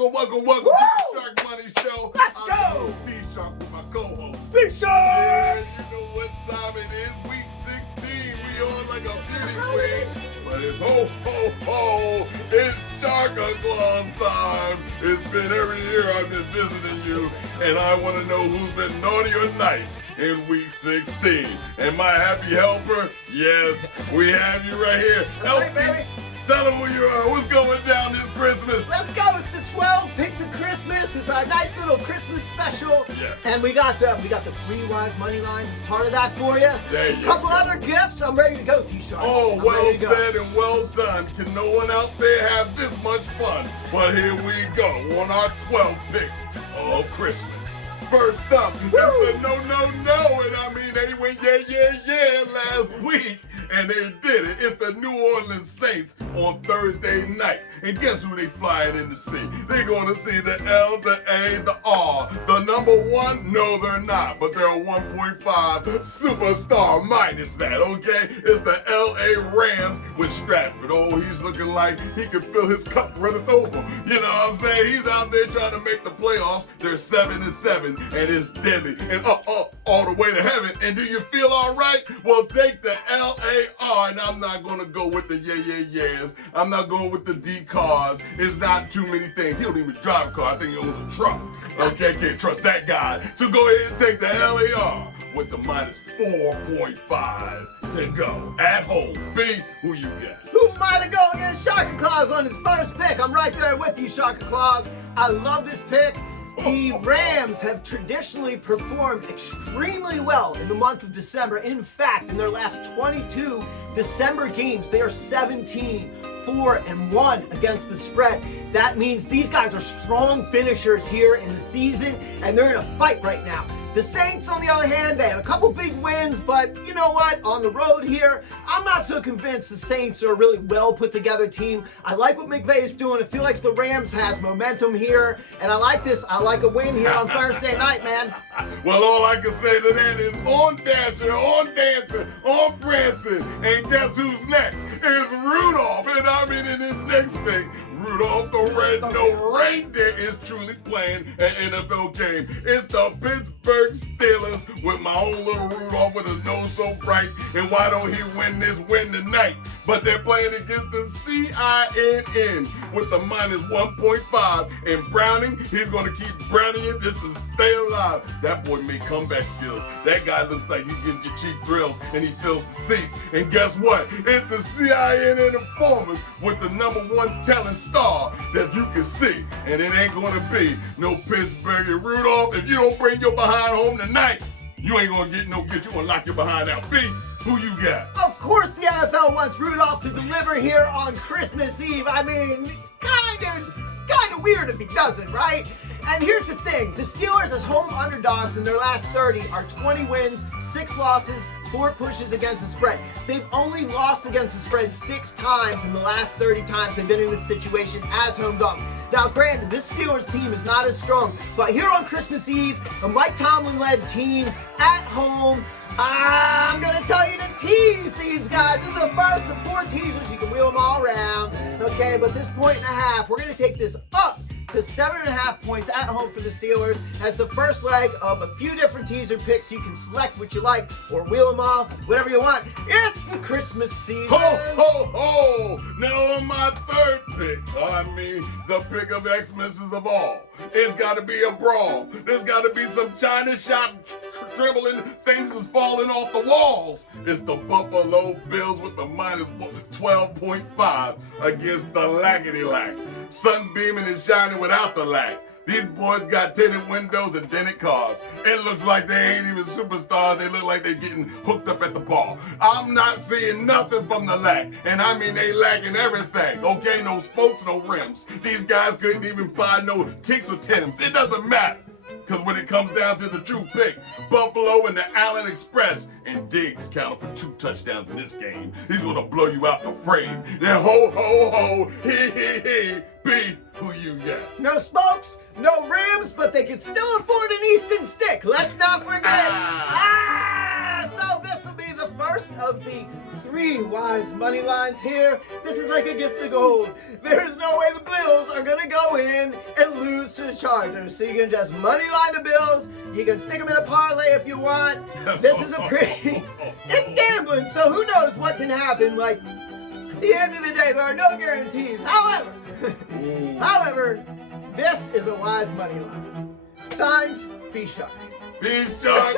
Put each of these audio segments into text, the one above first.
Welcome to the Sharkmoney Show. Let's go! T-Shark with my co-host. Big Shark! Yeah, you know what time it is. Week 16. We on like a beauty queen. But it's ho, ho, ho. It's Shark-a-Claus time. It's been every year I've been visiting you. And I want to know who's been naughty or nice in week 16. And my happy helper, yes, we have you right here. That's right, baby. Tell them who you are. What's going down this Christmas? Let's go. It's the 12 picks of Christmas. It's our nice little Christmas special. Yes. And we got the 3 wise money lines as part of that for you. There you Couple go. other gifts. I'm ready to go, T-Shark. Oh, well said and well done. Can no one out there have this much fun? But here we go on our 12 picks of Christmas. First up, it's the no, and I mean they went yeah last week, and they did it. It's the New Orleans Saints on Thursday night. And guess who they flying in to see? They're going to see the L, the A, the R. The number 1? No, they're not. But they're a 1.5 superstar minus that, okay? It's the L.A. Rams with Stratford. Oh, he's looking like he could fill his cup runneth over. You know what I'm saying? He's out there trying to make the playoffs. They're 7-7, and it's deadly. And all the way to heaven. And do you feel all right? Well, take the L-A-R, and I'm not going to go with the yeahs. I'm not going with the D cars. It's not too many things. He don't even drive a car. I think he owns a truck. Okay, can't trust that guy. So go ahead and take the LAR with the minus 4.5 to go. At home. B, who you got? Who might have gone against Shark-a-Claus on his first pick? I'm right there with you, Shark-a-Claus. I love this pick. The Rams have traditionally performed extremely well in the month of December. In fact, in their last 22 December games, they are 17-4-1 against the spread. That means these guys are strong finishers here in the season, and they're in a fight right now. The Saints, on the other hand, they had a couple big wins, but you know what? On the road here, I'm not so convinced the Saints are a really well put together team. I like what McVay is doing. It feels like the Rams has momentum here, and I like this. I like a win here on Thursday night, man. Well, all I can say to that is on Dasher, on Dancer, on Branson, and guess who's next? It's Rudolph, and I mean in his next pick, Rudolph the Red-Nosed Reindeer is truly playing an NFL game. It's the Pittsburgh Steelers with my own little Rudolph with his nose so bright. And why don't he win tonight? But they're playing against the CINN with the minus 1.5. And Browning, he's going to keep Browning it just to stay alive. That boy made comeback skills. That guy looks like he gives you cheap thrills and he fills the seats. And guess what? It's the CINN Informers with the number 1 talent star that you can see. And it ain't going to be no Pittsburgh and Rudolph. If you don't bring your behind home tonight, you ain't going to get no good. You going to lock your behind out. B, who you got? Of course the NFL wants Rudolph to deliver here on Christmas Eve. I mean, it's kind of weird if he doesn't, right? And here's the thing. The Steelers as home underdogs in their last 30 are 20 wins, 6 losses, 4 pushes against the spread. They've only lost against the spread 6 times in the last 30 times they've been in this situation as home dogs. Now, granted, this Steelers team is not as strong, but here on Christmas Eve, a Mike Tomlin-led team at home, I'm going to tell you to tease these guys. This is the first of 4 teasers. You can wheel them all around. Okay, but this 1.5, we're going to take this up to 7.5 points at home for the Steelers as the first leg of a few different teaser picks. You can select what you like or wheel them all, whatever you want. It's the Christmas season. Ho, ho, ho! Now on my third pick, I mean the pick of Xmas of all. It's got to be a brawl. There's got to be some China shop dribbling. Things is falling off the walls. It's the Buffalo Bills with the minus 12.5 against the Lackety-Lack. Sun beaming and shining without the lack. These boys got tinted windows and dented cars. It looks like they ain't even superstars. They look like they're getting hooked up at the bar. I'm not seeing nothing from the lack. And I mean they lacking everything. Okay, no spokes, no rims. These guys couldn't even find no ticks or Tims. It doesn't matter. Because when it comes down to the true pick, Buffalo and the Allen Express, and Diggs counted for 2 touchdowns in this game. He's going to blow you out the frame. Then ho, ho, ho, he, B, who you got? No spokes, no rims, but they can still afford an Easton stick. Let's not forget. So this will be the first first of the 3 wise money lines here. This is like a gift of gold. There is no way the Bills are gonna go in and lose to the Chargers. So you can just money line the Bills. You can stick them in a parlay if you want. This is a pretty, it's gambling, so who knows what can happen. Like, at the end of the day, there are no guarantees. However, this is a wise money line. Signed, B-Shark. B-Shark,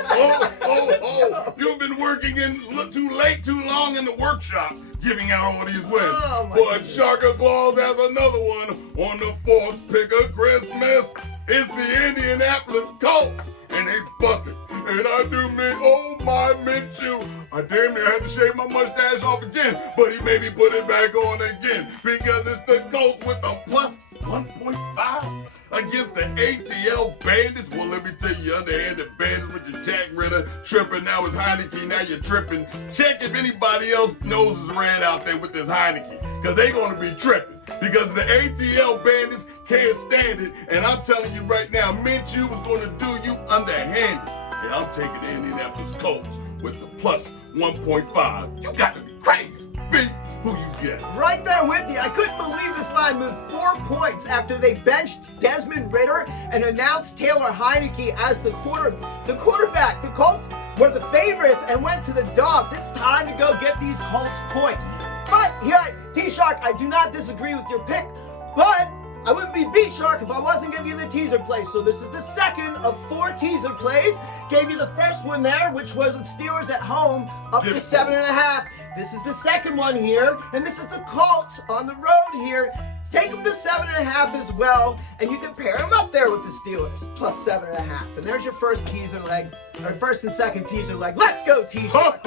you've been working too long in the workshop, giving out all these wins. But Sharka Claus has another one on the 4th pick of Christmas. It's the Indianapolis Colts, and they bucking. And I do mean, oh my Minshew. I damn near had to shave my mustache off again, but he made me put it back on again because it's the Colts with a plus 1.5 against the ATL Bandits. Well, let me tell you, underhanded Bandits with your Jack Ritter tripping. Now it's Heineke, now you're tripping. Check if anybody else knows is ran out there with this Heineke, because they're going to be tripping. Because the ATL Bandits can't stand it, and I'm telling you right now, Minshew was going to do you underhanded. And I'm taking the Indianapolis Colts with the plus 1.5. You got to be crazy. B, who you get? Right there with you. I couldn't believe this line moved 4 points after they benched Desmond Ridder and announced Taylor Heineke as the quarterback. The Colts were the favorites and went to the dogs. It's time to go get these Colts points. But here, T-Shark, I do not disagree with your pick, but I wouldn't be B-Shark if I wasn't giving you the teaser play. So this is the second of 4 teaser plays. Gave you the first one there, which was the Steelers at home, up to 7.5. This is the second one here, and this is the Colts on the road here. Take them to 7.5 as well, and you can pair them up there with the Steelers, plus 7.5. And there's your first teaser leg, or first and second teaser leg. Let's go, T-Shark.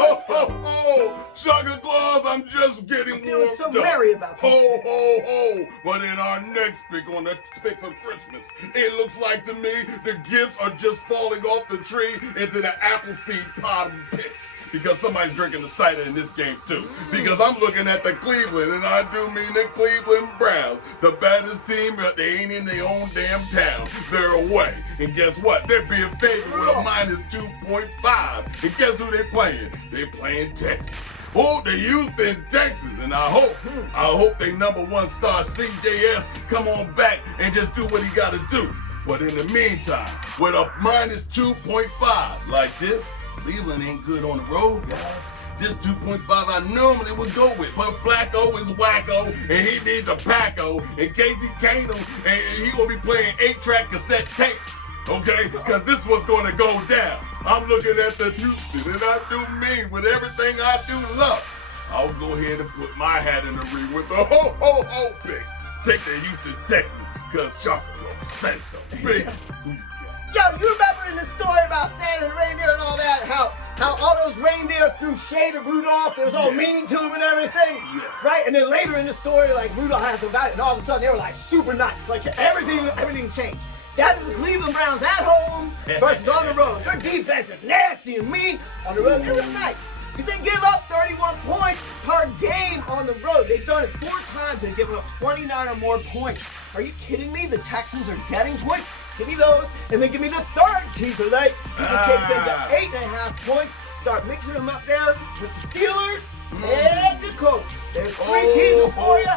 Sharka Claus, I'm just getting feeling so merry about this. But in our next pick, on the pick for Christmas, it looks like to me the gifts are just falling off the tree into the apple seed pot of picks. Because somebody's drinking the cider in this game too. Because I'm looking at the Cleveland, and I do mean the Cleveland Browns. The baddest team, they ain't in their own damn town. They're away. And guess what? They're being favored with a minus 2.5. And guess who they're playing? They're playing Texas. Oh, the Houston Texans. And I hope they #1 star CJS come on back and just do what he got to do. But in the meantime, with a minus 2.5 like this, Cleveland ain't good on the road, guys. This 2.5 I normally would go with, but Flacco is wacko, and he needs a Paco, and Casey Keenum, and he gonna be playing 8-track cassette tapes, okay? Because this was gonna go down. I'm looking at the Houston, and I do mean with everything I do love. I'll go ahead and put my hat in the ring with the ho pick. Take the Houston Texans, because Sharka said so. Big. Yo, you remember in the story about Santa and reindeer and all that, how all those reindeer threw shade at Rudolph, there was all meaning to him and everything, right? And then later in the story, like, Rudolph has a value, and all of a sudden they were like super nice, like everything's changed. That is the Cleveland Browns at home versus on the road. Their defense is nasty and mean on the road. It was nice because they give up 31 points per game on the road. They've done it 4 times. They've given up 29 or more points. Are you kidding me? The Texans are getting points. Give me those, and then give me the third teaser leg. You can take them to 8.5 points. Start mixing them up there with the Steelers and the Colts. There's 3 teasers for you.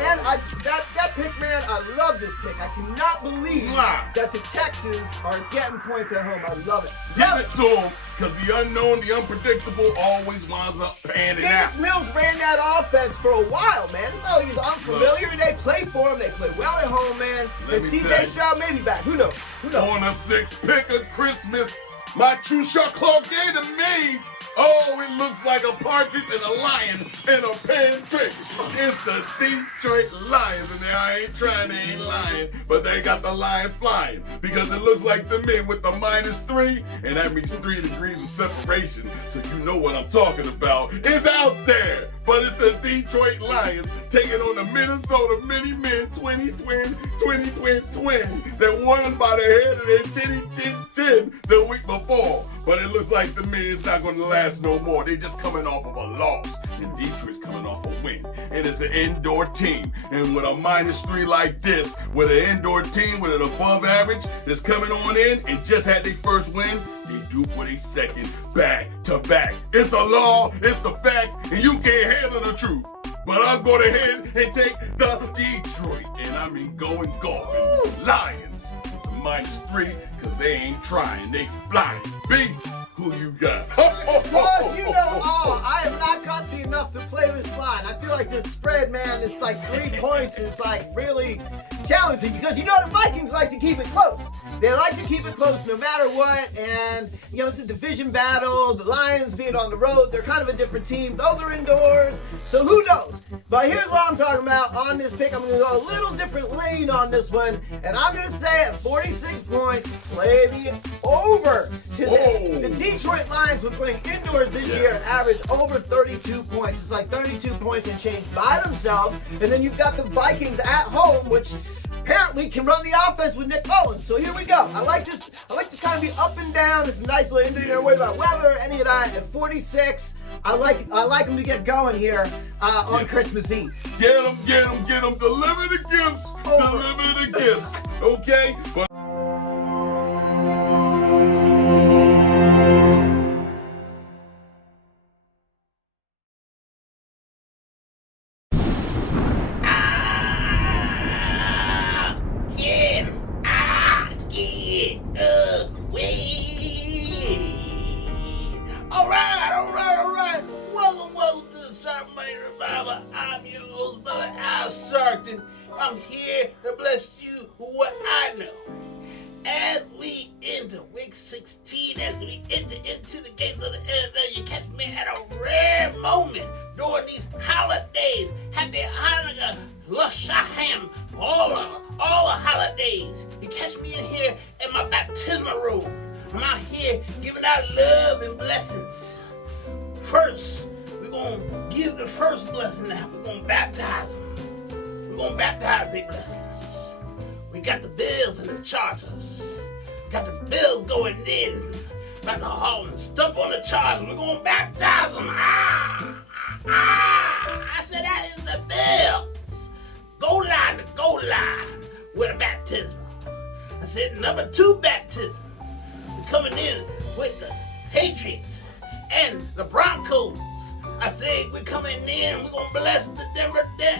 And that pick, man, I love this pick. I cannot believe that the Texans are getting points at home. I love it. Give it to them, because the unknown, the unpredictable always winds up panning out. Davis Mills ran that offense for a while, man. It's not like he's unfamiliar. They play for him. They play well at home, man. And C.J. Stroud may be back. Who knows? On a 6th pick of Christmas, my true Shark Claus gave to me. Oh, it looks like a partridge and a lion in a pan trick. It's the Detroit Lions, and I ain't trying, they ain't lying, but they got the lion flying, because it looks like to me with the -3, and that means 3 degrees of separation, so you know what I'm talking about. It's out there, but it's the Detroit Lions taking on the Minnesota Mini-Men 20-twin that won by the head of their chin the week before. But it looks like to me it's not going to last no more. They're just coming off of a loss, and Detroit's coming off a win. And it's an indoor team. And with a -3 like this, with an indoor team with an above average that's coming on in and just had their first win, they do for their second back-to-back. It's a law, it's the fact, and you can't handle the truth. But I'm going ahead and take the Detroit, and I mean going golfing. Lions, -3, because they ain't trying, they flying. B, who you got? Because you know, I have not got to enough to play this line. I feel like this spread, man, it's like 3 points is like really challenging because you know the Vikings like to keep it close. They like to keep it close no matter what, and you know it's a division battle. The Lions being on the road, they're kind of a different team, though they're indoors, so who knows? But here's what I'm talking about on this pick. I'm going to go a little different lane on this one, and I'm going to say at 46 points, play the over to this. The Detroit Lions would bring indoors this year and average over 32 points. It's like 32 points and change by themselves, and then you've got the Vikings at home, which apparently can run the offense with Nick Mullins. So here we go. I like this kind of be up and down. It's a nice little indoor. You don't worry about weather or any of that. At 46, I like them to get going here on Christmas Eve. Get them. Deliver the gifts. Over. Deliver the gifts. Okay? But Welcome to the Sharkmoney Revival. I'm your host, Brother Al Sharkton. I'm here to bless you with what I know. As we enter week 16, as we enter into the gates of the NFL, you catch me at a rare moment during these holidays. Happy Hanukkah, Lashaim, all the holidays. You catch me in here in my baptismal robe. I'm out here giving out love and blessings. First, we're going to give the first blessing now. We're going to baptize them. We're going to baptize their blessings. We got the Bills and the Chargers. We got the Bills going in. About to haul and stump on the Chargers. We're going to baptize them. I said that is the Bills. Goal line to goal line with a baptism. I said number 2 baptism. We're coming in with the Patriots and the Broncos. I said we're coming in, we're gonna bless the Denver. We're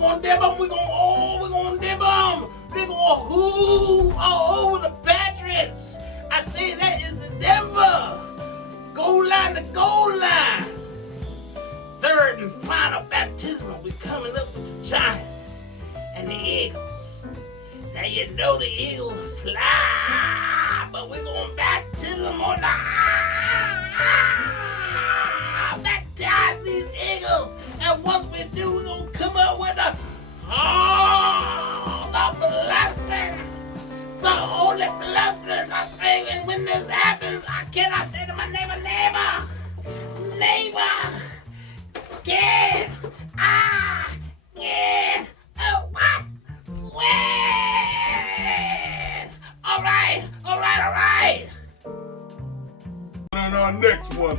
gonna dip them. We're gonna dip them. We're gonna hoo all over the Patriots. I said that is the Denver. Goal line to goal line. Third and final baptism. We're coming up with the Giants and the Eagles. Now you know the Eagles fly, but we're gonna baptism on the baptize these Eagles. And once we do, we're gonna come up with the blessing. The only blessing I say, and when this happens, I cannot say to my neighbor, yeah, what? Win! All right. And our next one,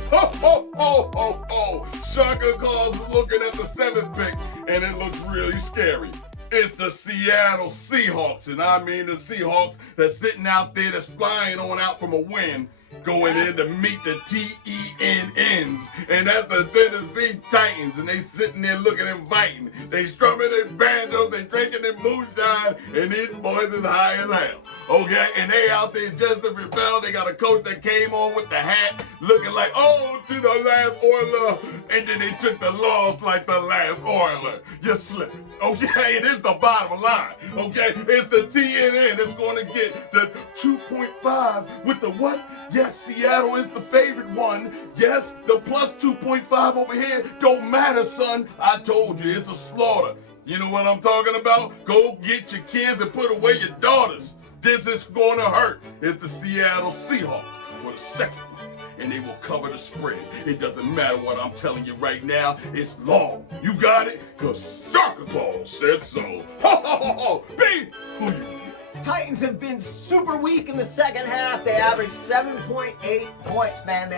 Shaka calls looking at the 7th pick, and it looks really scary. It's the Seattle Seahawks, and I mean the Seahawks that's sitting out there that's flying on out from a win, going in to meet the TENNs, and that's the Tennessee Titans, and they sitting there looking inviting. They strumming their banjos, they drinking their moonshine, and these boys is high as hell. Okay, and they out there just to rebel. They got a coach that came on with the hat, looking like, to the last Oiler, and then they took the loss like the last Oiler. You're slipping, okay? And it's the bottom line, okay? It's the TNN that's going to get the 2.5 with the what? Yes, Seattle is the favorite one. Yes, the plus 2.5 over here don't matter, son. I told you, it's a slaughter. You know what I'm talking about? Go get your kids and put away your daughters. This is going to hurt. It's the Seattle Seahawks for the second one, and they will cover the spread. It doesn't matter what I'm telling you right now. It's law. You got it? Because Soccer Ball said so. Ho, ho, ho, ho. B, who you get? Titans have been super weak in the second half. They averaged 7.8 points, man.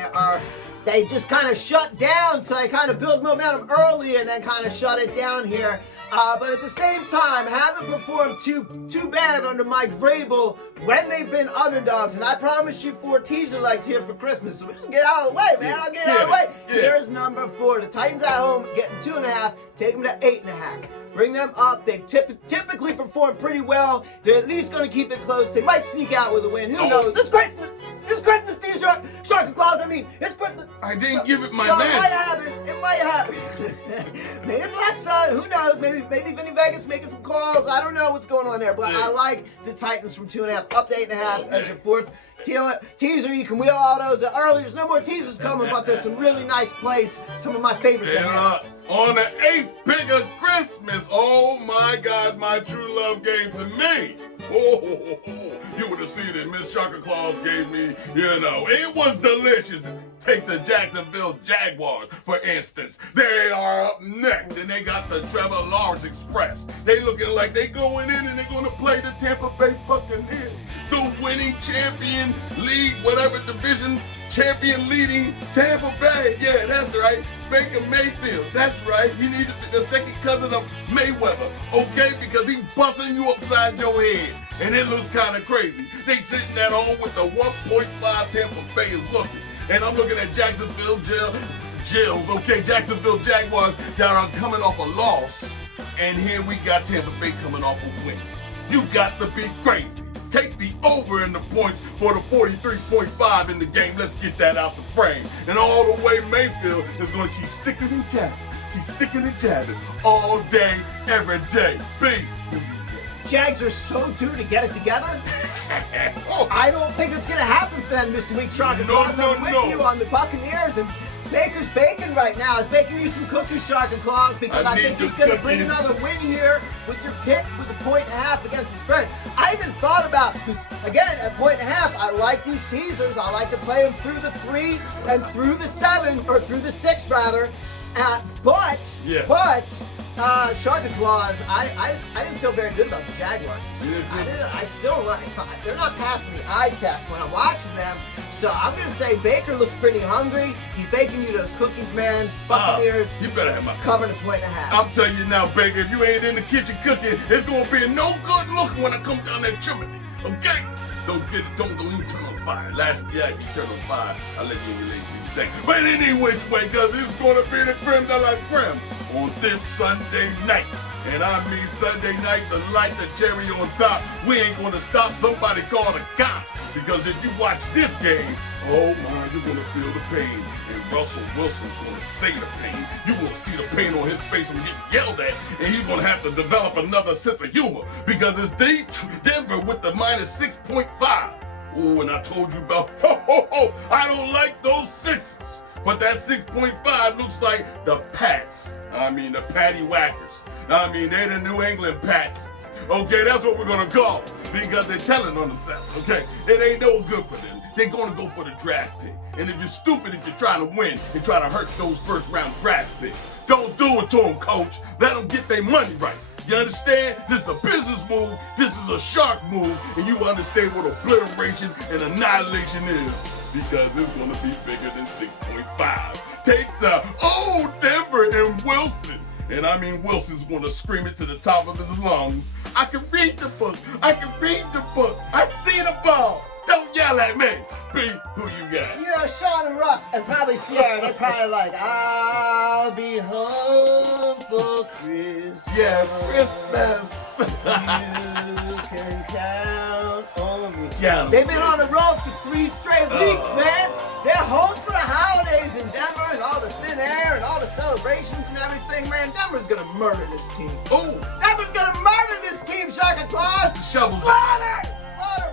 They just kind of shut down, so they kind of build momentum early and then kind of shut it down here. But at the same time, haven't performed too bad under Mike Vrabel when they've been underdogs. And I promised you 4 teaser legs here for Christmas, so just get out of the way, man. I'll get out of the way. Here's number 4. The Titans at home getting 2.5. Take them to 8.5. Bring them up. They've typically performed pretty well. They're at least going to keep it close. They might sneak out with a win. Who knows? It's Christmas. It's Christmas, T-shirt. Shark and Claws, I mean, it's Christmas. I didn't give it my so man. It might happen. Maybe my son, who knows? Maybe Vinny Vegas making some calls. I don't know what's going on there, but I like the Titans from 2.5 up to 8.5 as your 4th teaser. You can wheel all those early. There's no more teasers coming, but there's some really nice plays. Some of my favorites. On the 8th pick of Christmas, oh my God, my true love gave to me. Oh, you would have seen it. Miss Sharkmoney Claus gave me, it was delicious. Take the Jacksonville Jaguars, for instance. They are up next, and they got the Trevor Lawrence Express. They looking like they going in and they're going to play the Tampa Bay Buccaneers, the winning champion league, whatever division, champion leading Tampa Bay. Yeah, that's right. Baker Mayfield, that's right. You need to be the second cousin of Mayweather, okay? Because he's busting you upside your head, and it looks kind of crazy. They sitting at home with the 1.5 Tampa Bay is looking. And I'm looking at Jacksonville Jacksonville Jaguars that are coming off a loss. And here we got Tampa Bay coming off a win. You got to be crazy. Take the over in the points for the 43.5 in the game. Let's get that out the frame. And all the way Mayfield is going to keep sticking and jabbing. Keep sticking and jabbing all day, every day. Jags are so due to get it together. I don't think it's going to happen for them this week, Shark. I'm with you on the Buccaneers, and Baker's baking right now. He's baking you some cookies, Shark and Claws, because I think he's going to bring another win here with your pick with a 1.5 against the spread. I even thought about, because again, at 1.5, I like these teasers. I like to play them through the 3 and through the 7, or through the 6 rather. Shark and Claws, I didn't feel very good about the Jaguars. I still like, they're not passing the eye test when I'm watching them. So I'm going to say Baker looks pretty hungry. He's baking you those cookies, man. Buccaneers, you better have my covering a 1.5. I'm telling you now, Baker, if you ain't in the kitchen cooking, it's going to be no good looking when I come down that chimney. Okay? Don't go even turn on fire. Last year, you turned on fire. I'll let you relate to things. But any which way, because it's going to be the creme de la creme on this Sunday night. And I mean Sunday night, to light the cherry on top. We ain't going to stop. Somebody call the cops. Because if you watch this game, oh my, you're going to feel the pain. And Russell Wilson's going to say the pain. You're going to see the pain on his face when he gets yelled at. And he's going to have to develop another sense of humor. Because it's Denver with the minus 6.5. Oh, and I told you about, I don't like those sixes. But that 6.5 looks like the Pats. I mean, the Patty Whackers. I mean, they're the New England Pats. Okay, that's what we're going to call them. Because they're telling on themselves, okay? It ain't no good for them. They're going to go for the draft pick. And if you're stupid, if you're trying to win and try to hurt those first-round draft picks, don't do it to them, coach. Let them get their money right. You understand? This is a business move. This is a shark move. And you understand what obliteration and annihilation is. Because it's going to be bigger than 6.5. Take the old Denver and Wilson. And I mean, Wilson's going to scream it to the top of his lungs. I can read the book. I can read the book. I see the ball. Don't yell at me. B, who you got? You know, Sean and Russ, and probably Sierra, they probably like, I'll be home for Christmas. Yeah, Christmas. You can count on me. Yeah. They've been on the road for 3 straight weeks, man. They're home for the holidays in Denver and all the thin air and all the celebrations and everything, man. Denver's going to murder this team. Oh. Denver's going to murder this team, Shark and Claws. Shovel. Slaughter,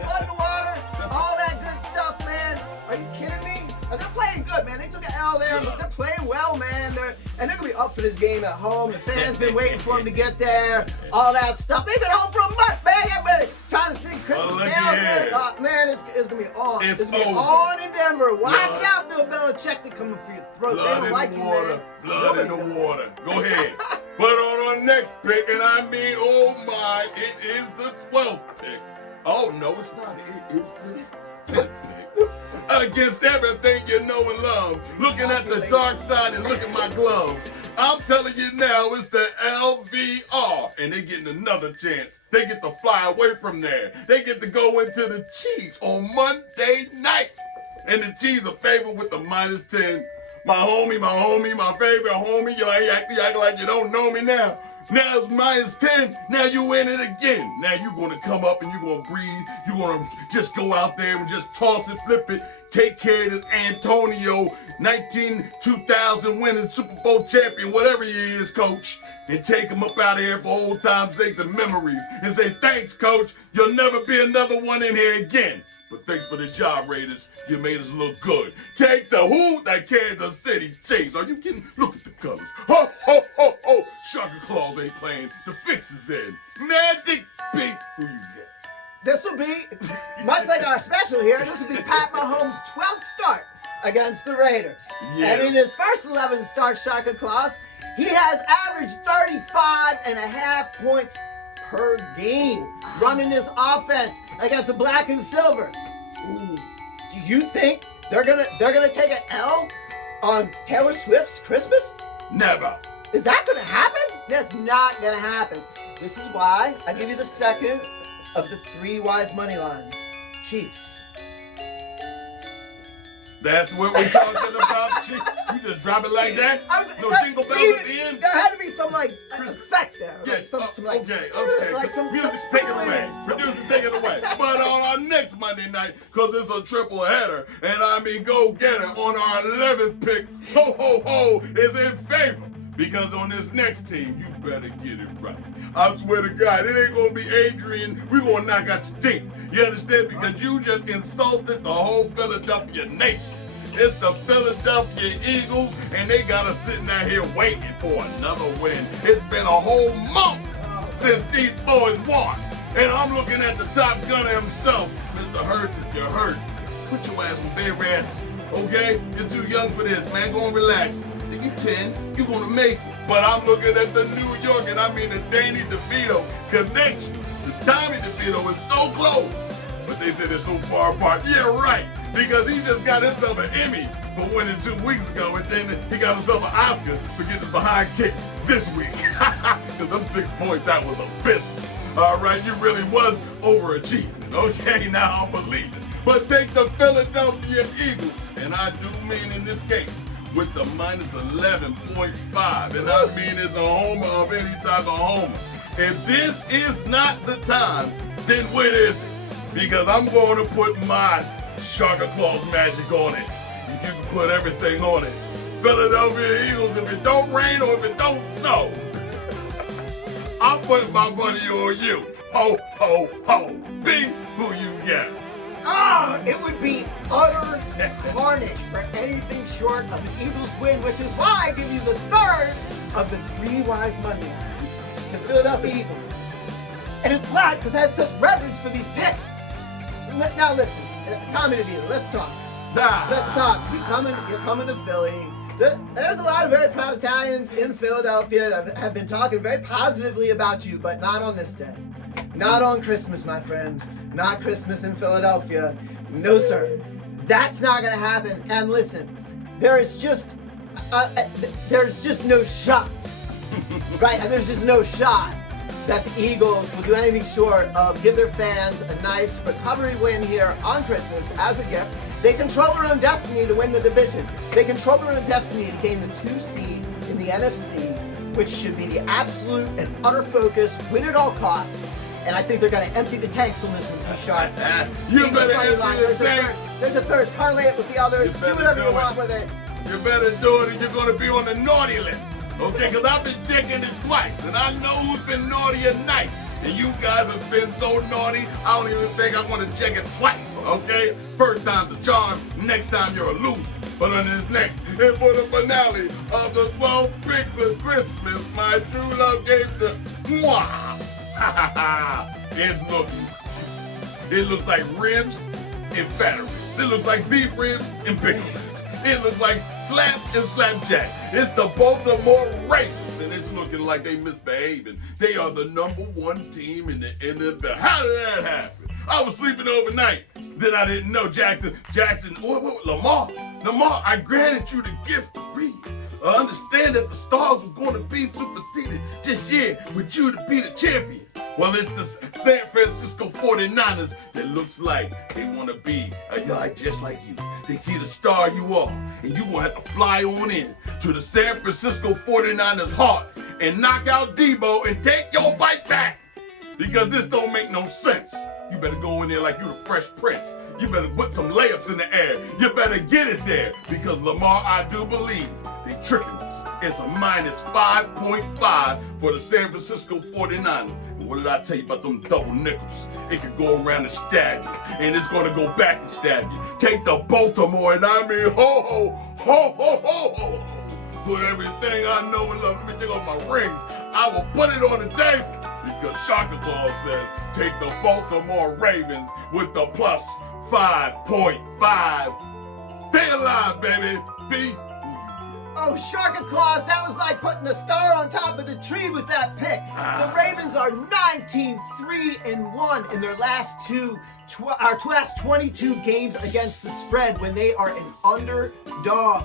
blood in the water, all that good stuff, man. Are you kidding me? They're playing good, man. They took an L there, but they're playing well, man. They're going to be up for this game at home. The fans been waiting for them to get there, all that stuff. They've been home for a month, man. Everybody trying to sing Christmas carols, man. Man, it's going to be on. It's going to be on in Denver. Watch out, Bill Belichick. They're coming for your throat. Blood they don't like the you, water. man. Blood in the water. Go ahead. But on our next pick, and I mean, oh my, it is the 12th pick Oh, no, it's not. It's the 10th pick. Against everything you know and love. Looking at the dark side and look at my gloves. I'm telling you now, it's the LVR. And they're getting another chance. They get to fly away from there. They get to go into the Chiefs on Monday night. And the Chiefs are favored with the -10. My homie, my favorite homie. You act like you don't know me now. Now it's -10. Now you in it again. Now you're going to come up and you're going to breathe. You're going to just go out there and just toss it, flip it. Take care of this Antonio, 2000 winning Super Bowl champion, whatever he is, coach. And take him up out of here for old time's sake and memories. And say, thanks, coach. You'll never be another one in here again. But thanks for the job, Raiders. You made us look good. Take the who? That Kansas City Chiefs. Are you kidding? Look at the colors. Ho, ho, ho, ho. Sharker Claws ain't playing. The fix is in. Magic beat. Who you get? This will be, much like our special here, this will be Pat Mahomes' 12th start against the Raiders. Yes. And in his first 11 starts, Sharker Claus, he has averaged 35.5 points per game running this offense against the black and silver. Ooh. Do you think they're gonna take an L on Taylor Swift's Christmas? Never. Is that gonna happen? That's not gonna happen. This is why I give you the second of the 3 wise money lines. Chiefs. That's what we're talking about, Chief. You just drop it like that? No jingle bells at the end? There had to be some effect there. Yes, Like, okay. Like some Music, take it away. Producer, take it away. But on our next Monday night, because it's a triple header, and I mean go get it, on our 11th pick, ho, ho, ho, is in favor. Because on this next team, you better get it right. I swear to God, it ain't going to be Adrian. We're going to knock out your team. You understand? Because you just insulted the whole Philadelphia nation. It's the Philadelphia Eagles, and they got us sitting out here waiting for another win. It's been a whole month since these boys won. And I'm looking at the top gunner himself, Mr. Hurts, if you're hurt, put your ass on bed rest, okay? You're too young for this, man. Go and relax. You 10, you're gonna make it. But I'm looking at the New York, and I mean the Danny DeVito connection. The Tommy DeVito is so close, but they said it's so far apart. Yeah, right, because he just got himself an Emmy for winning 2 weeks ago, and then he got himself an Oscar for getting his behind kicked this week. Because them 6 points, that was a biscuit. All right, you really was overachieving. Okay, now I'm believing. But take the Philadelphia Eagles, and I do mean in this case, with the -11.5. And I mean it's a homer of any type of homer. If this is not the time, then what is it? Because I'm going to put my Sharker Claws magic on it. You can put everything on it. Philadelphia Eagles, if it don't rain or if it don't snow, I'll put my money on you. Ho, ho, ho. B, who you got? It would be utter carnage for anything short of an Eagles win, which is why I give you the third of the 3 wise money lines, the Philadelphia Eagles. And it's glad because I had such reverence for these picks. Now listen, Tommy DeVito, let's talk. Let's talk. You're coming to Philly. There's a lot of very proud Italians in Philadelphia that have been talking very positively about you, but not on this day. Not on Christmas, my friend. Not Christmas in Philadelphia. No, sir. That's not going to happen. And listen, there's just no shot, right? And there's just no shot that the Eagles will do anything short of give their fans a nice recovery win here on Christmas as a gift. They control their own destiny to win the division. They control their own destiny to gain the 2 seed in the NFC, which should be the absolute and utter focus, win at all costs. And I think they're going to empty the tanks on this one, T-Sharp. You better empty the tank. There's a third. Parlay it with the others. Do whatever you want with it. You better do it, or you're going to be on the naughty list. Okay, because I've been checking it twice, and I know who's been naughty at night. And you guys have been so naughty, I don't even think I want to check it twice, okay? First time's a charm, next time you're a loser. But on this next, and for the finale of the 12 picks of Christmas, my true love gave to mwah. It's looking. It looks like ribs and fat ribs. It looks like beef ribs and pickle ribs. It looks like slaps and slapjack. It's the Baltimore Ravens, and it's looking like they misbehaving. They are the #1 team in the NFL. How did that happen? I was sleeping overnight. Then I didn't know Lamar, I granted you the gift of read. I understand that the stars were going to be superseded this year with you to be the champion. Well, it's the San Francisco 49ers that looks like they want to be a guy just like you. They see the star you are, and you're going to have to fly on in to the San Francisco 49ers heart and knock out Debo and take your fight back. Because this don't make no sense. You better go in there like you the Fresh Prince. You better put some layups in the air. You better get it there. Because Lamar, I do believe they tricking us. It's a minus 5.5 for the San Francisco 49ers. And what did I tell you about them double nickels? It could go around and stab you. And it's going to go back and stab you. Take the Baltimore and I mean ho, ho, ho, ho, ho, ho. Put everything I know and love. Let me take off my rings. I will put it on the table. Because Shaka Claus says, take the Baltimore Ravens with the plus 5.5. Stay alive, baby. Be. Oh, Sharka Claus, that was like putting a star on top of the tree with that pick. The Ravens are 19-3-1 in their last 22 games against the spread when they are an underdog.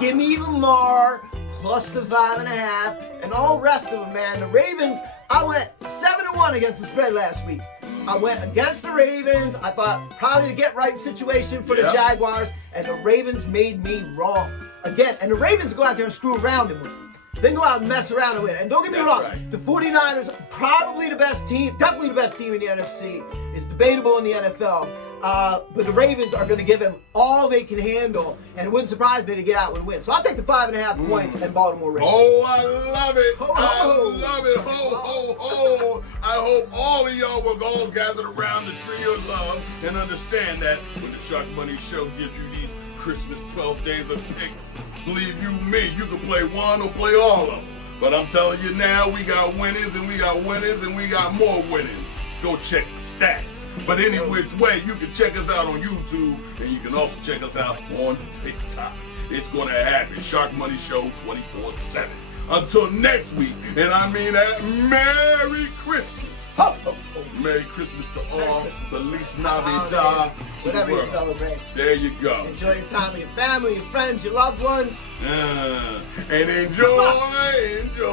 Give me Lamar plus the 5.5 and all rest of them, man. The Ravens, I went 7-1 against the spread last week. I went against the Ravens. I thought probably a get-right situation for the Jaguars, and the Ravens made me wrong. Again, and the Ravens go out there and screw around and win. They go out and mess around and win. And don't get me wrong, the 49ers, probably the best team, definitely the best team in the NFC, is debatable in the NFL. But the Ravens are going to give them all they can handle, and it wouldn't surprise me to get out and win. So I'll take the 5.5 points and Baltimore Ravens. Oh, I love it. Ho, ho. I love it. Ho, ho, ho. I hope all of y'all will all gather around the tree of love and understand that when the Sharkmoney Show gives you these Christmas 12 days of picks, believe you me, you can play one or play all of them. But I'm telling you now, we got winners and we got winners and we got more winners. Go check the stats. But any which way, you can check us out on YouTube and you can also check us out on TikTok. It's going to happen. Sharkmoney Show 24/7. Until next week, and I mean that, Merry Christmas. Ho, ho, ho. Merry Christmas to all. Feliz Navidad. Holidays, to whatever the you world. celebrate. There you go. Enjoy your time with your family, your friends, your loved ones. And enjoy the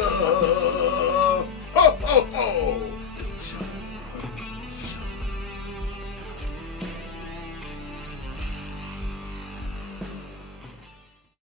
love. Ho, ho, ho.